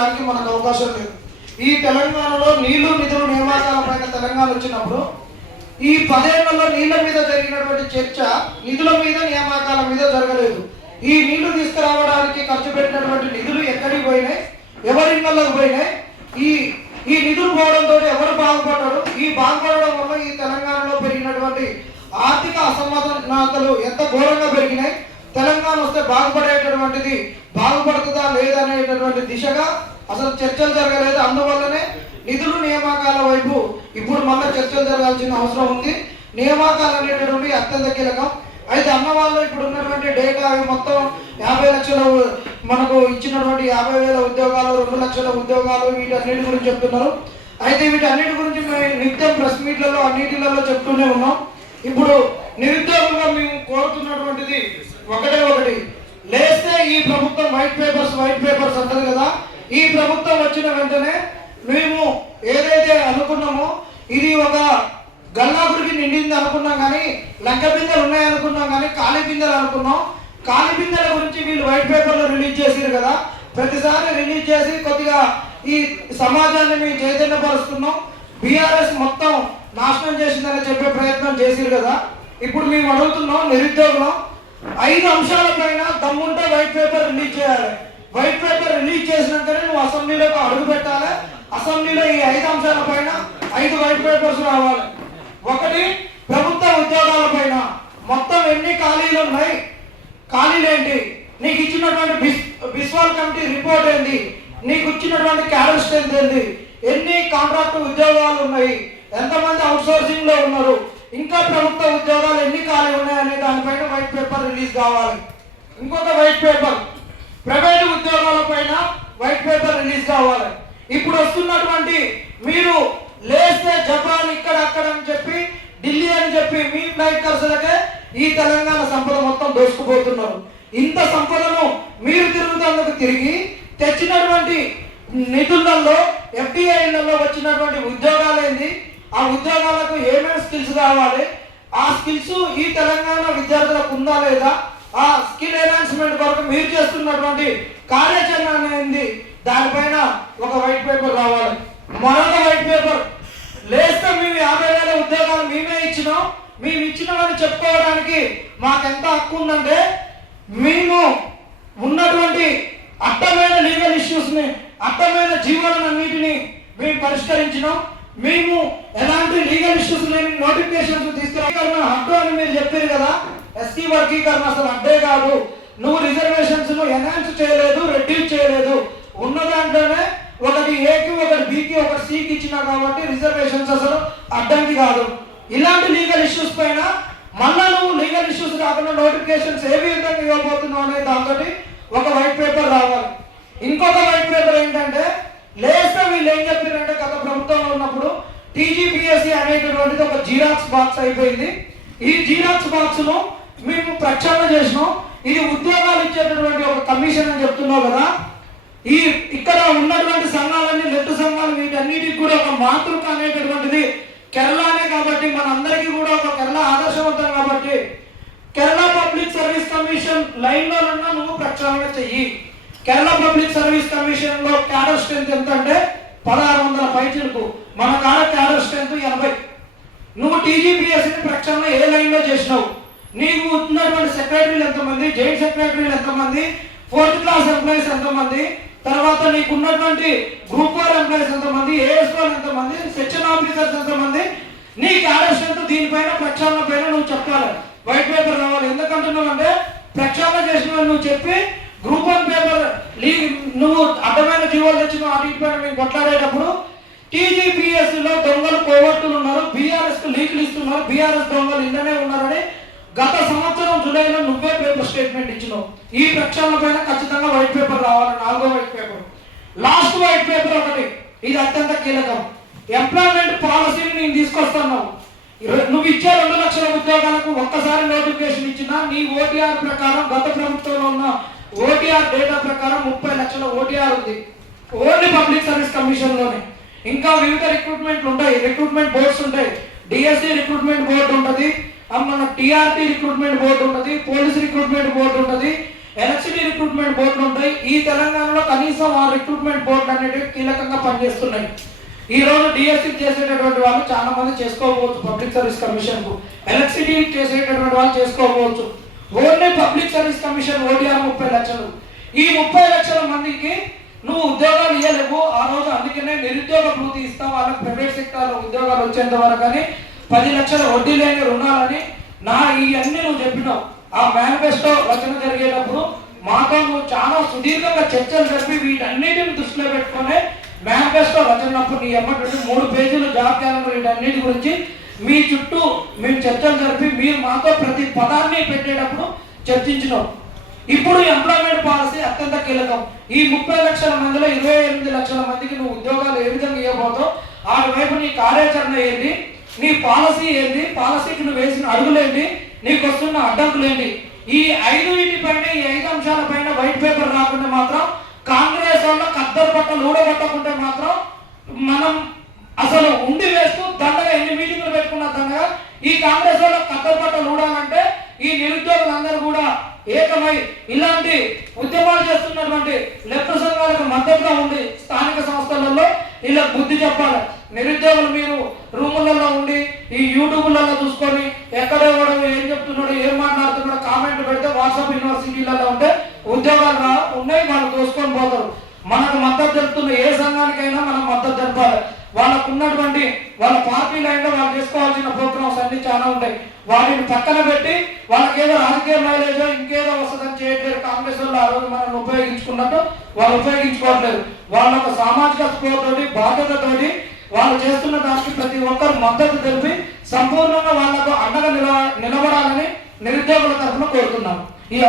రావడానికి మనకు అవకాశం లేదు. ఈ తెలంగాణలో నీళ్లు నిధులు నియామకాల పైన తెలంగాణ వచ్చినప్పుడు ఈ 10 ఏళ్లలో నీళ్ల మీద జరిగినటువంటి చర్చ నిధుల మీద నియామకాల మీద జరగలేదు. ఈ నీళ్లు తీసుకురావడానికి ఖర్చు పెట్టినటువంటి నిధులు ఎక్కడికి పోయినాయి, ఎవరిళ్ళకి పోయినాయి, ఈ నిధులు పోవడంతో ఎవరు బాగుపడ్డారు, ఈ బాగుపడడం వల్ల ఈ తెలంగాణలో పెరిగినటువంటి ఆర్థిక అసమానతలు ఎంత ఘోరంగా పెరిగినాయి, తెలంగాణ వస్తే బాగుపడేటటువంటిది బాగుపడుతుందా లేదనేటటువంటి దిశగా అసలు చర్చలు జరగలేదు. అందువల్లనే నిధులు నియామకాల వైపు ఇప్పుడు మళ్ళీ చర్చలు జరగాల్సిన అవసరం ఉంది. నియామకాలు అనేటటువంటి అత్యంత కీలకం. అయితే అన్న వాళ్ళు ఇప్పుడు ఉన్నటువంటి డేటా అవి మొత్తం 50 లక్షల మనకు ఇచ్చినటువంటి 50,000 ఉద్యోగాలు, 2 లక్షల ఉద్యోగాలు, వీటన్నిటి గురించి చెప్తున్నారు. అయితే వీటన్నిటి గురించి మేము నిత్యం ప్రెస్ మీట్లలో అన్నిటిలలో చెప్తూనే ఉన్నాం. ఇప్పుడు నిరుద్యోగులుగా మేము కోరుతున్నటువంటిది ఒకటి, లేస్తే ఈ ప్రభుత్వం వైట్ పేపర్స్ అంటది కదా, ఈ ప్రభుత్వం వచ్చిన వెంటనే మేము ఏదైతే అనుకున్నామో ఇది ఒక గల్లాగురికి నిండింది అనుకున్నాం, కానీ లంక బిందెలు ఉన్నాయనుకున్నాం, కానీ ఖాళీ బిందెలు అనుకున్నాం. ఖాళీ బిందెల గురించి వీళ్ళు వైట్ పేపర్లో రిలీజ్ చేసారు కదా, ప్రతిసారి రిలీజ్ చేసి కొద్దిగా ఈ సమాజాన్ని మేము చైతన్యపరుస్తున్నాం, బీఆర్ఎస్ మొత్తం నాశనం చేసిందని చెప్పే ప్రయత్నం చేసిరు కదా. ఇప్పుడు మేము అడుగుతున్నాం నిరుద్యోగులం 5 అంశాల పైన దమ్ముంటే వైట్ పేపర్ రిలీజ్ చేయాలి. వైట్ పేపర్ రిలీజ్ చేసినాకనే నువ్వు అసెంబ్లీలోకి అడుగు పెట్టాలి. అసెంబ్లీలో ఈ 5 అంశాల పైన 5 వైట్ పేపర్స్ రావాలి. ఒకటి, ప్రభుత్వ ఉద్యోగాల పైన మొత్తం ఎన్ని ఖాళీలు ఉన్నాయి, ఖాళీలేంటి, నీకు ఇచ్చినటువంటి బిస్వాల్ కమిటీ రిపోర్ట్ ఏంది, నీకు ఇచ్చినటువంటి క్యాడర్ స్ట్రెంత్ ఏంది, ఎన్ని కాంట్రాక్ట్ ఉద్యోగాలు ఉన్నాయి, ఎంతమంది అవుట్ సోర్సింగ్ లో ఉన్నారు, ఇంకా ప్రభుత్వ ఉద్యోగాలు ఎన్ని ఖాళీ ఉన్నాయనే దానిపైన వైట్ పేపర్ రిలీజ్ కావాలి. ఇంకొక వైట్ పేపర్, ప్రైవేటు ఉద్యోగాల పైన వైట్ పేపర్ రిలీజ్ కావాలి. ఇప్పుడు వస్తున్నటువంటి మీరు లేస్తే జపాన్ ఇక్కడ అక్కడ అని చెప్పి ఢిల్లీ అని చెప్పి మీ ఫ్లైట్ ఖర్చులకే ఈ తెలంగాణ సంపద మొత్తం దోసుకుపోతున్నారు. ఇంత సంపదను మీరు తిరిగి తెచ్చినటువంటి నిధులలో ఎఫ్డిఐలలో వచ్చినటువంటి ఉద్యోగాలు ఏంది, ఆ ఉద్యోగాలకు ఏమేమి స్కిల్స్ కావాలి, ఆ స్కిల్స్ ఈ తెలంగాణ విద్యార్థులకు ఉందా లేదా, ఆ స్కిల్ ఎన్హాన్స్మెంట్ కొరకు మీరు చేస్తున్నటువంటి కార్యాచరణ అనేది దానిపైన ఒక వైట్ పేపర్ రావాలి. మరొక వైట్ పేపర్, లేస్తే మేము 50,000 ఉద్యోగాలు మేమే ఇచ్చినాం, మేము ఇచ్చినామని చెప్పుకోవడానికి మాకెంత హక్కు ఉందంటే మేము ఉన్నటువంటి అడ్డమైన లీగల్ ఇష్యూస్ని, అడ్డమైన జీవోలన్నింటినీ మేము పరిష్కరించినాం. మేము ఎలాంటి లీగల్ ఇష్యూస్ లేని నోటిఫికేషన్స్ తీసుకురావడం అడ్డు అని మీరు చెప్పారు కదా. ఎస్సీ వర్గీకరణ అసలు అడ్డే కాదు, నువ్వు రిజర్వేషన్స్ ను ఎన్హాన్స్ చేయలేదు, రెడ్యూస్ చేయలేదు, ఉన్న దాంట్లోనే ఒకటి ఏకి ఒకటి బికి ఒకటి సికి ఇచ్చినా కాబట్టి రిజర్వేషన్స్ అసలు అడ్డంకి కాదు. ఇలాంటి లీగల్ ఇష్యూస్ పైన మళ్ళా నువ్వు లీగల్ ఇష్యూస్ కాకుండా నోటిఫికేషన్స్ ఏ విధంగా ఇవ్వబోతున్నావు అనే దాంతో ఒక వైట్ పేపర్ రావాలి. ఇంకొక వైట్ పేపర్ ఏంటంటే, లేస్తే వీళ్ళు ఏం చెప్పారంటే గత ప్రభుత్వంలో ఉన్నప్పుడు టీజీపీఎస్సీ అనేటటువంటిది ఒక జీరాక్స్ బాక్స్ అయిపోయింది. ఈ జీరాక్స్ బాక్స్ ను మేము ప్రక్షాళన చేసినాం, ఇది ఉద్యోగాలు ఇచ్చేటటువంటి ఒక కమిషన్ అని చెప్తున్నావు కదా. ఇక్కడ ఉన్నటువంటి సంఘాలన్నీ లెఫ్ట్ సంఘాలు, వీటన్నిటికి కూడా ఒక మాతృక అనేటటువంటిది కేరళనే కాబట్టి మనందరికీ కూడా ఒక కేరళ ఆదర్శవంతం కాబట్టి Kerala public service commission line లో నువ్వు ప్రక్షాళన చెయ్యి. కేరళ పబ్లిక్ సర్వీస్ కమిషన్ లో క్యాడర్ స్ట్రెంత్ ఎంత అంటే 1600 పైచులకు, మన కాడ క్యాడర్ స్ట్రెంత్ 80. నువ్వు టీజీపీఎస్సీని ప్రక్షాళన ఏ లైన్ లో చేసినావు, నీకు ఉన్నటువంటి సెక్రటరీలు ఎంతమంది, జాయింట్ సెక్రటరీలు ఎంతమంది, 4th క్లాస్ ఎంప్లాయీస్ ఎంతమంది, తర్వాత నీకు ఉన్నటువంటి గ్రూప్ 4 ఎంప్లాయీస్ ఎంతమంది, ఏఎస్ఓ ఎంతమంది, సెక్షన్ ఆఫీసర్స్ ఎంతమంది, నీ క్యాడర్ స్ట్రెంత్ దీనిపైన ప్రక్షాళన పైన నువ్వు చెప్పాలి. వైట్ పేపర్ రావాలి. ఎందుకంటున్నావు అంటే ప్రక్షాళన చేసిన నువ్వు చెప్పి గ్రూప్ 1 పేపర్ నువ్వు అడ్డమైన జీవోలు తెచ్చిన వాటిపైన మేము కొట్లాడేటప్పుడు టీజీపీఎస్సీలో దొంగలు కోవర్టులు ఉన్నారు, బీఆర్ఎస్ కు లీకులు ఇస్తున్నారు, బీఆర్ఎస్ దొంగలు ఇందనే ఉన్నారని గత సంవత్సరం జూలైలో నువ్వే పేపర్ స్టేట్మెంట్ ఇచ్చినావు. ఈ ప్రక్షాళన పైన ఖచ్చితంగా వైట్ పేపర్ రావాలి. 4వ white paper, last white paper ఒకటి, ఇది అత్యంత కీలకం. ఎంప్లాయ్మెంట్ పాలసీని నేను తీసుకొస్తున్నావు. నువ్వు ఇచ్చే 2 లక్షల ఉద్యోగాలకు ఒక్కసారి నోటిఫికేషన్ ఇచ్చినా నీ ఓటీఆర్ ప్రకారం గత ప్రభుత్వంలో ఉన్న ఓటీఆర్ డేటా ప్రకారం 30 లక్షల ఓటీఆర్ ఉంది ఓన్లీ పబ్లిక్ సర్వీస్ కమిషన్ లోనే. ఇంకా వివిధ రిక్రూట్మెంట్లు ఉంటాయి, రిక్రూట్మెంట్ బోర్డ్స్ ఉంటాయి, డిఎస్సి రిక్రూట్మెంట్ బోర్డు ఉంటుంది, మన టీఆర్పీ రిక్రూట్మెంట్ బోర్డు ఉంటుంది, పోలీస్ రిక్రూట్మెంట్ బోర్డు ఉంటుంది, ఎలక్ట్రిసిటీ రిక్రూట్మెంట్ బోర్డులు ఉంటాయి. ఈ తెలంగాణలో కనీసం ఆ రిక్రూట్మెంట్ బోర్డులు అనేవి కీలకంగా పనిచేస్తున్నాయి. ఈ రోజు డిఎస్సి చేసేటటువంటి వాళ్ళు చాలా మంది చేసుకోవచ్చు, పబ్లిక్ సర్వీస్ కమిషన్ కు. ఎలక్ట్రిసిటీ చేసేటటువంటి వాళ్ళు చేసుకోవచ్చు. Only public service commission ODR 30 లక్షలు. ఈ 30 లక్షల మందికి నువ్వు ఉద్యోగాలు ఇవ్వలేవు ఆ రోజు. అందుకనే నిరుద్యోగ భృతి ఇస్తాం వాళ్ళకి, ప్రైవేట్ సెక్టార్లో ఉద్యోగాలు వచ్చేంత వరకు అని 10 లక్షల వడ్డీ లేని రుణాలని ఇవన్నీ నువ్వు చెప్పినావు. ఆ మేనిఫెస్టో రచన జరిగేటప్పుడు మాతో నువ్వు చాలా సుదీర్ఘంగా చర్చలు జరిపి వీటన్నిటిని దృష్టిలో పెట్టుకుని మేనిఫెస్టో రచనప్పుడు నీ ఎమ్మటి 3 పేజీలు జాబ్ క్యాలెండర్ వీటన్నిటి గురించి మీ చుట్టూ మేము చర్చలు జరిపి మీరు మాతో ప్రతి పదాన్ని పెట్టేటప్పుడు చర్చించినాం. ఇప్పుడు ఎంప్లాయ్మెంట్ పాలసీ అత్యంత కీలకం. ఈ 30 లక్షల మందిలో 28 లక్షల మందికి నువ్వు ఉద్యోగాలు ఏ విధంగా ఇవ్వబోతావు, ఆ వైపు నీ కార్యాచరణ ఏంటి, నీ పాలసీ ఏంటి, పాలసీకి నువ్వు వేసిన అడుగులేంటి, నీకు వస్తున్న అడ్డంకులేంటి. ఈ 5 అంశాల పైన వైట్ పేపర్ రాకుండా మాత్రం, కాంగ్రెస్ వాళ్ళ కద్దరు పట్టలు ఊడగొట్టకుంటే మాత్రం మనం అసలు ఉండి వేస్తూ దండగా ఎన్ని మీటింగ్లు పెట్టుకున్నా దండగా ఈ కాంగ్రెస్ వాళ్ళ కద్దరు పట్టలు ఊడాలంటే ఈ నిరుద్యోగులందరూ కూడా ఏకమై ఇలాంటి ఉద్యమాలు చేస్తున్నటువంటి లెఫ్ట్ సంఘాలకు మద్దతుగా ఉండి స్థానిక సంస్థలలో ఇలా బుద్ధి చెప్పాలి. నిరుద్యోగులు మీరు రూములలో ఉండి ఈ యూట్యూబ్లలో చూసుకొని ఎక్కడ ఏం చెప్తున్నాడు, ఏం మాట్లాడుతున్నాడు కామెంట్ పెడితే వాట్సాప్ యూనివర్సిటీలలో ఉంటే ఉద్యోగాలు ఉన్నాయి, వాళ్ళు దోసుకొని పోతారు. మనకు మద్దతు తెలుపుతున్న ఏ సంఘానికైనా మనం మద్దతు తెలపాలి. వాళ్ళకు ఉన్నటువంటి వాళ్ళ పార్టీలో అయినా వాళ్ళు చేసుకోవాల్సిన ప్రోగ్రామ్స్ అన్ని చాలా ఉంటాయి. వాటిని పక్కన పెట్టి వాళ్ళకి ఏదో రాజకీయ మైలేజో ఇంకేదో వస్తుందని చేయట్లేదు. కాంగ్రెస్ వాళ్ళు ఆ రోజు మనల్ని ఉపయోగించుకున్నట్టు వాళ్ళు ఉపయోగించుకోవట్లేదు. వాళ్ళ ఒక సామాజిక స్పృహతోటి బాధ్యతతోటి వాళ్ళు చేస్తున్న దానికి ప్రతి ఒక్కరు మద్దతు తెలిపి సంపూర్ణంగా వాళ్ళకు అండగా నిలబడాలని నిరుద్యోగుల తరఫున కోరుతున్నాం. ఈ